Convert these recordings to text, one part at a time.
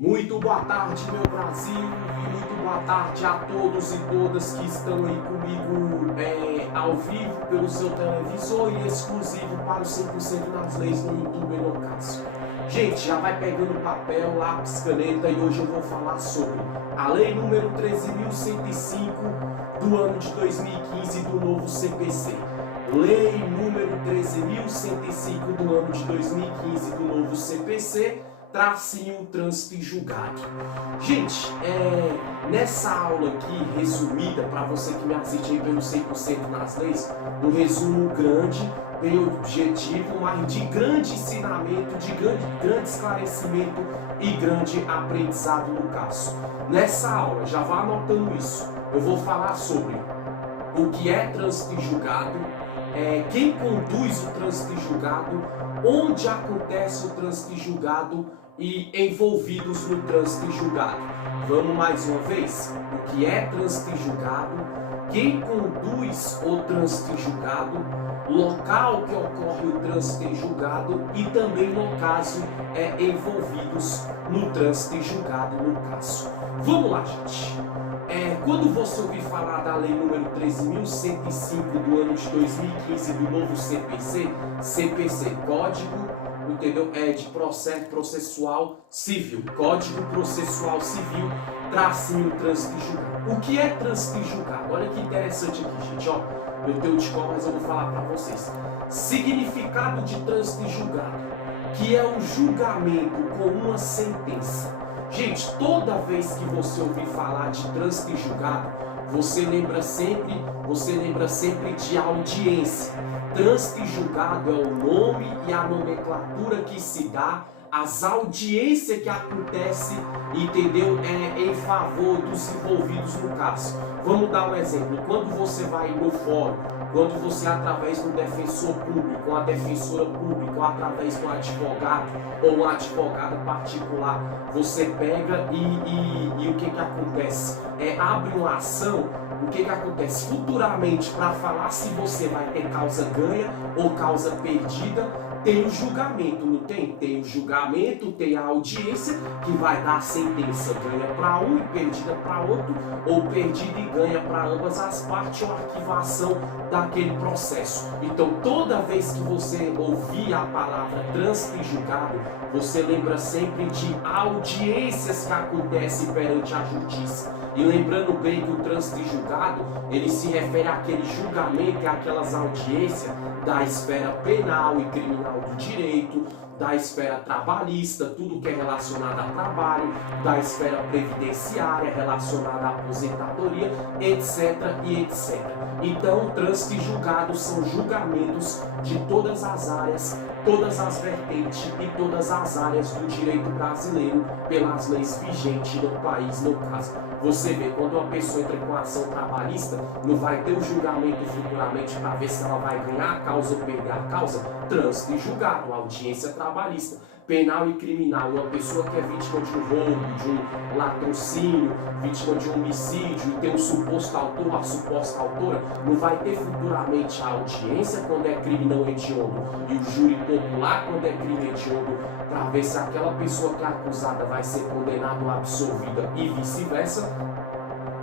Muito boa tarde, meu Brasil, e muito boa tarde a todos e todas que estão aí comigo ao vivo pelo seu televisor e exclusivo para o 100% nas leis no YouTube e no caso. Gente, já vai pegando papel, lápis, caneta e hoje eu vou falar sobre a lei número 13.105 do ano de 2015 do novo CPC. Lei número 13.105 do ano de 2015 do novo CPC, tracinho trânsito e julgado. Gente, nessa aula aqui, resumida, para você que me assiste aí pelo 100% nas leis, um resumo grande, bem objetivo, mas de grande ensinamento, de grande esclarecimento e grande aprendizado no caso. Nessa aula, já vá anotando isso, eu vou falar sobre o que é trânsito e julgado, quem conduz o trânsito e julgado, onde acontece o trânsito e julgado e envolvidos no trânsito e julgado. Vamos mais uma vez? O que é trânsito e julgado, quem conduz o trânsito e julgado, local que ocorre o trânsito e julgado e também, no caso, envolvidos no trânsito e julgado no caso. Vamos lá, gente. Quando você ouvir falar da lei número 13.105 do ano de 2015 do novo CPC, Código, entendeu? De processo processual civil, Código Processual Civil, tracinho trânsito e julgado. O que é trânsito e julgado? Olha que interessante aqui, gente, ó. Eu tenho de cor, mas eu vou falar para vocês. Significado de trânsito e julgado, que é o julgamento com uma sentença. Gente, toda vez que você ouvir falar de trânsito e julgado, você lembra sempre de audiência. Trânsito e julgado é o nome e a nomenclatura que se dá às audiências que acontece, entendeu? Em favor dos envolvidos no caso. Vamos dar um exemplo. Quando você vai no fórum, quando você através do defensor público, uma defensora pública, ou através de um advogado ou uma advogada particular, você pega e o que acontece? Abre uma ação. O que acontece? Futuramente, para falar se você vai ter causa ganha ou causa perdida, tem o julgamento, não tem? Tem o julgamento, tem a audiência que vai dar a sentença, ganha para um e perdida para outro, ou perdida e ganha para ambas as partes, ou arquivação daquele processo. Então, toda vez que você ouvir a palavra trânsito e julgado, você lembra sempre de audiências que acontecem perante a justiça. E lembrando bem que o trânsito e julgado, ele se refere àquele julgamento e àquelas audiências da esfera penal e criminal do direito, da esfera trabalhista, tudo que é relacionado a trabalho, da esfera previdenciária, relacionada à aposentadoria, etc. e etc. Então, trânsito e julgado são julgamentos de todas as áreas, todas as vertentes e todas as áreas do direito brasileiro pelas leis vigentes no país, no caso. Você vê, quando uma pessoa entra com ação trabalhista, não vai ter o julgamento futuramente para ver se ela vai ganhar a causa ou perder a causa? Trânsito e julgado, audiência trabalhista. Penal e criminal, uma pessoa que é vítima de um roubo, de um latrocínio, vítima de um homicídio e tem um suposto autor, a suposta autora, não vai ter futuramente a audiência quando é crime não hediondo e o júri popular quando é crime hediondo, para ver se aquela pessoa que é acusada vai ser condenada ou absolvida e vice-versa.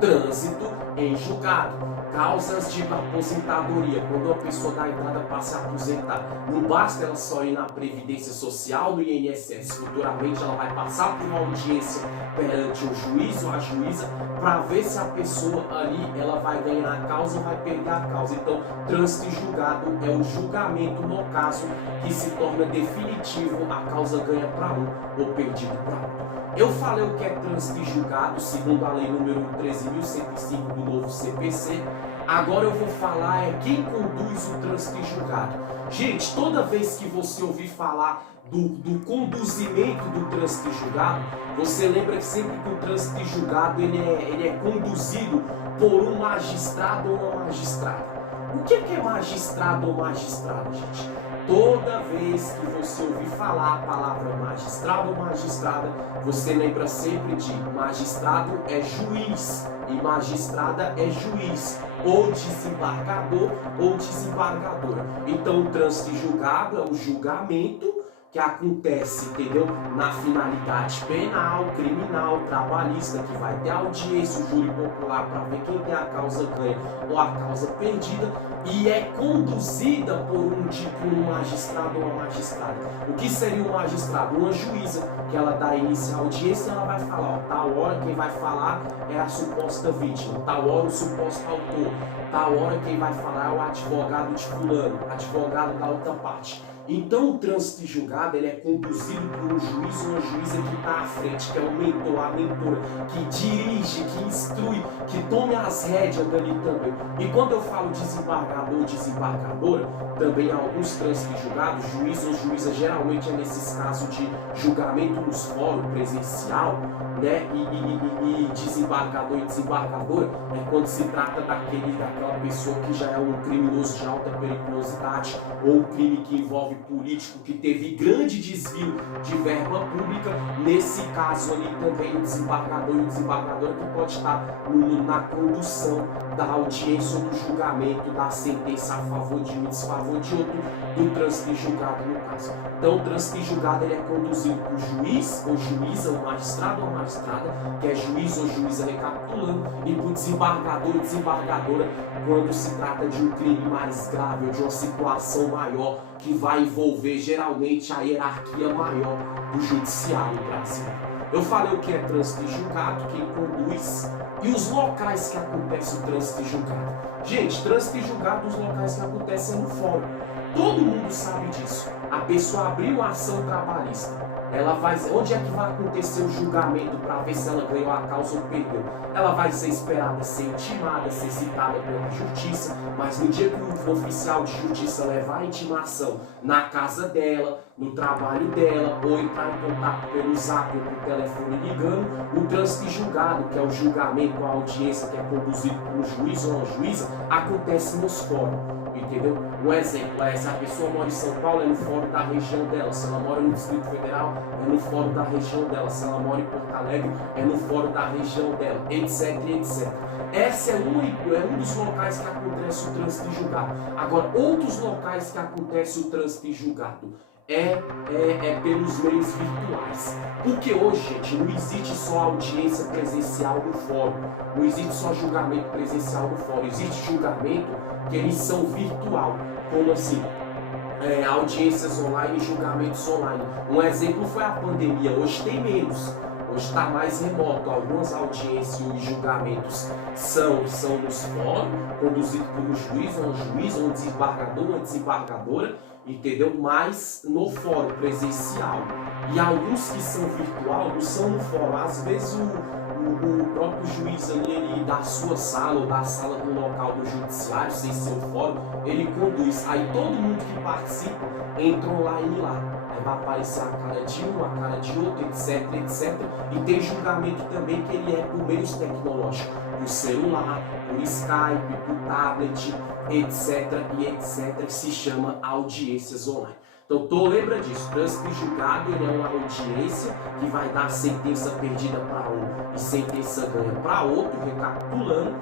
Trânsito em julgado. Causas de aposentadoria, quando uma pessoa dá entrada para se aposentar, não basta ela só ir na Previdência Social, no INSS, futuramente ela vai passar por uma audiência perante o juiz ou a juíza para ver se a pessoa ali ela vai ganhar a causa ou vai perder a causa. Então, trânsito e julgado é o julgamento no caso que se torna definitivo, a causa ganha para um ou perdido para outro. Eu falei o que é trânsito e julgado, segundo a lei número 13.105 do novo CPC. Agora eu vou falar quem conduz o trânsito e julgado. Gente, toda vez que você ouvir falar do conduzimento do trânsito e julgado, você lembra que sempre que o trânsito e julgado ele é conduzido por um magistrado ou uma magistrada. O que é magistrado ou magistrada, gente? Toda vez que você ouvir falar a palavra magistrado ou magistrada, você lembra sempre de magistrado é juiz e magistrada é juiz, ou desembargador ou desembargadora. Então, o trânsito e julgado é o julgamento que acontece, entendeu? Na finalidade penal, criminal, trabalhista, que vai ter audiência, o júri popular para ver quem tem a causa ganha ou a causa perdida, e é conduzida por um magistrado ou uma magistrada. O que seria um magistrado? Uma juíza, que ela dá início à audiência e ela vai falar, ó, tal hora quem vai falar é a suposta vítima, tal hora o suposto autor, tal hora quem vai falar é o advogado de fulano, advogado da outra parte. Então o trânsito de julgado ele é conduzido por um juiz ou uma juíza que está à frente, que é o mentor, a mentora, que dirige, que instrui, que tome as rédeas dali também. E quando eu falo desembargador ou desembargadora, também há alguns trânsitos de julgado, juiz ou juíza geralmente é nesses casos de julgamento nos fóruns presencial, né? E desembargador e desembargadora é quando se trata daquela pessoa que já é um criminoso de alta periculosidade ou um crime que envolve político que teve grande desvio de verba pública. Nesse caso ali também o desembargador e o desembargadora que pode estar na condução da audiência ou do julgamento da sentença a favor de um e desfavor de outro do trânsito de julgado no caso. Então o trânsito de julgado ele é conduzido por juiz ou juíza, o magistrado ou magistrada, que é juiz ou juíza recapitulando, e por desembargador e desembargadora quando se trata de um crime mais grave ou de uma situação maior que vai envolver geralmente a hierarquia maior do judiciário brasileiro. Eu falei o que é trânsito de julgado, quem conduz e os locais que acontece o trânsito de julgado. Gente, trânsito de julgado, os locais que acontecem no fórum. Todo mundo sabe disso. A pessoa abriu a ação trabalhista. Ela vai, onde é que vai acontecer o julgamento para ver se ela ganhou a causa ou perdeu? Ela vai ser esperada ser intimada, ser citada pela justiça, mas no dia que o oficial de justiça levar a intimação na casa dela, no trabalho dela, ou entrar em contato pelo zap ou pelo telefone ligando, o trânsito de julgado, que é o julgamento, a audiência que é conduzido por um juiz ou uma juíza, acontece nos fóruns. Entendeu? Um exemplo é se a pessoa mora em São Paulo, é no fórum da região dela. Se ela mora no Distrito Federal, é no fórum da região dela. Se ela mora em Porto Alegre, é no fórum da região dela, etc, etc. Esse é um dos locais que acontece o trânsito de julgado. Agora, outros locais que acontece o trânsito de julgado é pelos meios virtuais. Porque hoje, gente, não existe só audiência presencial no fórum, não existe só julgamento presencial no fórum, existe julgamento que eles são virtual, como assim? Audiências online e julgamentos online. Um exemplo foi a pandemia, hoje tem menos. Hoje está mais remoto. Algumas audiências e julgamentos são nos fóruns, conduzidos por um juiz, ou um desembargador, uma desembargadora, entendeu? Mas no fórum presencial. E alguns que são virtual não são no fórum. Às vezes o próprio juiz ali, ele da sua sala ou da sala do local do judiciário, sem ser o fórum, ele conduz. Aí todo mundo que participa entra online lá. Aí vai aparecer a cara de um, a cara de outro, etc, etc. E tem julgamento também que ele é por meios tecnológicos, por celular, por Skype, por tablet, etc e etc, que se chama audiências online. Então, lembra disso, trânsito de julgado ele é uma audiência que vai dar sentença perdida para um e sentença ganha para outro, recapitulando,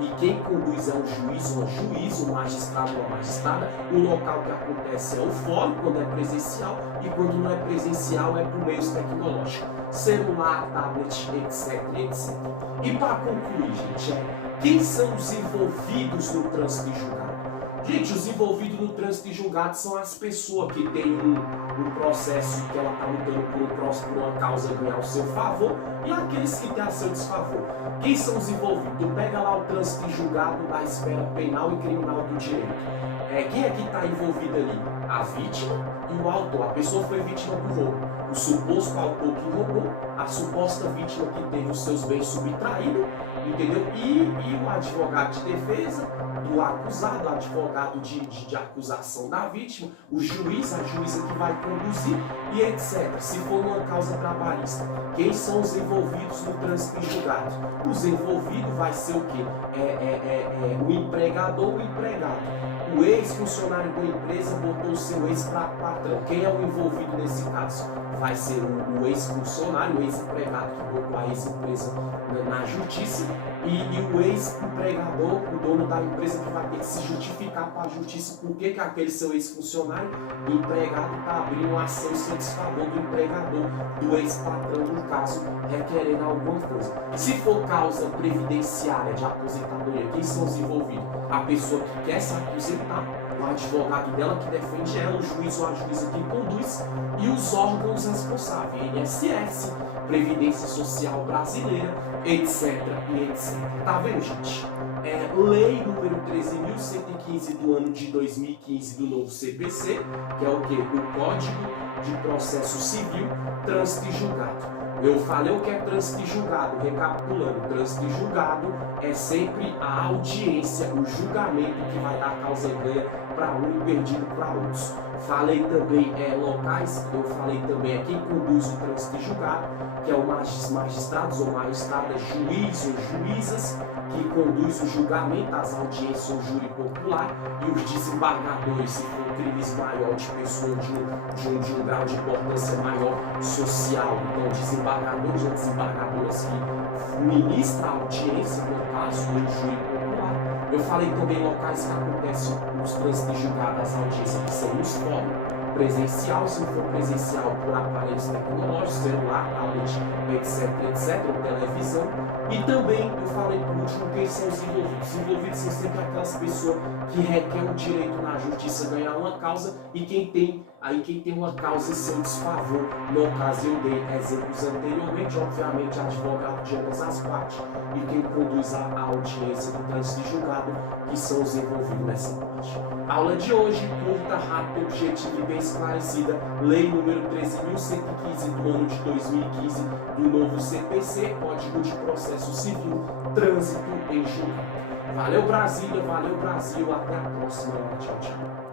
e quem conduz é um juiz ou uma juíza, um magistrado ou uma magistrada. O local que acontece é o fórum, quando é presencial, e quando não é presencial é por meios tecnológicos, celular, tablet, etc, etc. E para concluir, gente, quem são os envolvidos no trânsito de julgado? Gente, os envolvidos no trânsito de julgado são as pessoas que têm um processo que ela está lutando por uma causa ganhar ao seu favor e aqueles que têm a seu desfavor. Quem são os envolvidos? Tu pega lá o trânsito de julgado da esfera penal e criminal do direito. Quem é que está envolvido ali? A vítima e o autor. A pessoa foi vítima do roubo. O suposto autor que roubou, a suposta vítima que teve os seus bens subtraídos, entendeu? E o advogado de defesa do acusado, o advogado de acusação da vítima, o juiz, a juíza que vai conduzir e etc. Se for uma causa trabalhista, quem são os envolvidos no trânsito de julgado? Os envolvidos vai ser o quê? O empregador ou o empregado. O ex-funcionário da empresa botou o seu ex-patrão. Quem é o envolvido nesse caso? Vai ser o ex-funcionário, o ex-empregado que botou a ex-empresa na justiça e o ex-empregador, o dono da empresa, que vai ter que se justificar para a justiça por que aquele seu ex-funcionário empregado está abrindo uma ação sem desfavor do empregador, do ex-patrão, no caso, requerendo alguma coisa. Se for causa previdenciária de aposentadoria, quem são os envolvidos? A pessoa que quer se aposentar, o advogado dela que defende ela, o juiz ou a juíza que conduz e os órgãos responsáveis, INSS, Previdência Social Brasileira, etc, e etc. Tá vendo, gente? Lei número 13.115 do ano de 2015 do novo CPC, que é o que? O Código de Processo Civil, trânsito e julgado. Eu falei o que é trânsito e julgado, recapitulando, trânsito e julgado é sempre a audiência, o julgamento que vai dar causa e ganha para um e perdido para outros. Falei também locais, eu falei também quem conduz o trânsito e julgado, que é o magistrados ou magistradas, juiz ou juízas, que conduz o julgamento, as audiências ou júri popular, e os desembargadores, se for crimes maior de pessoa de um grau de importância maior social. Então, desembargadores ou desembargadoras que ministram a audiência, no caso do júri popular. Eu falei também locais que acontecem os trânsitos de julgado, as audiências que são nos fóruns, presencial, se for presencial por aparelhos tecnológicos, celular, tablet, etc, ou televisão. E também, eu falei por último, quem são os envolvidos. Os envolvidos são sempre aquelas pessoas que requerem o direito na justiça ganhar uma causa e quem tem uma causa em seu desfavor. No caso, eu dei exemplos anteriormente, obviamente, advogado de ambas as partes e quem conduz a audiência do trânsito e julgado, que são os envolvidos nessa parte. Aula de hoje, curta, rápida, objetiva e bem esclarecida. Lei número 13.115 do ano de 2015 do novo CPC, Código de Processo Civil, trânsito e julgado. Valeu Brasília, valeu Brasil, até a próxima. Tchau, tchau.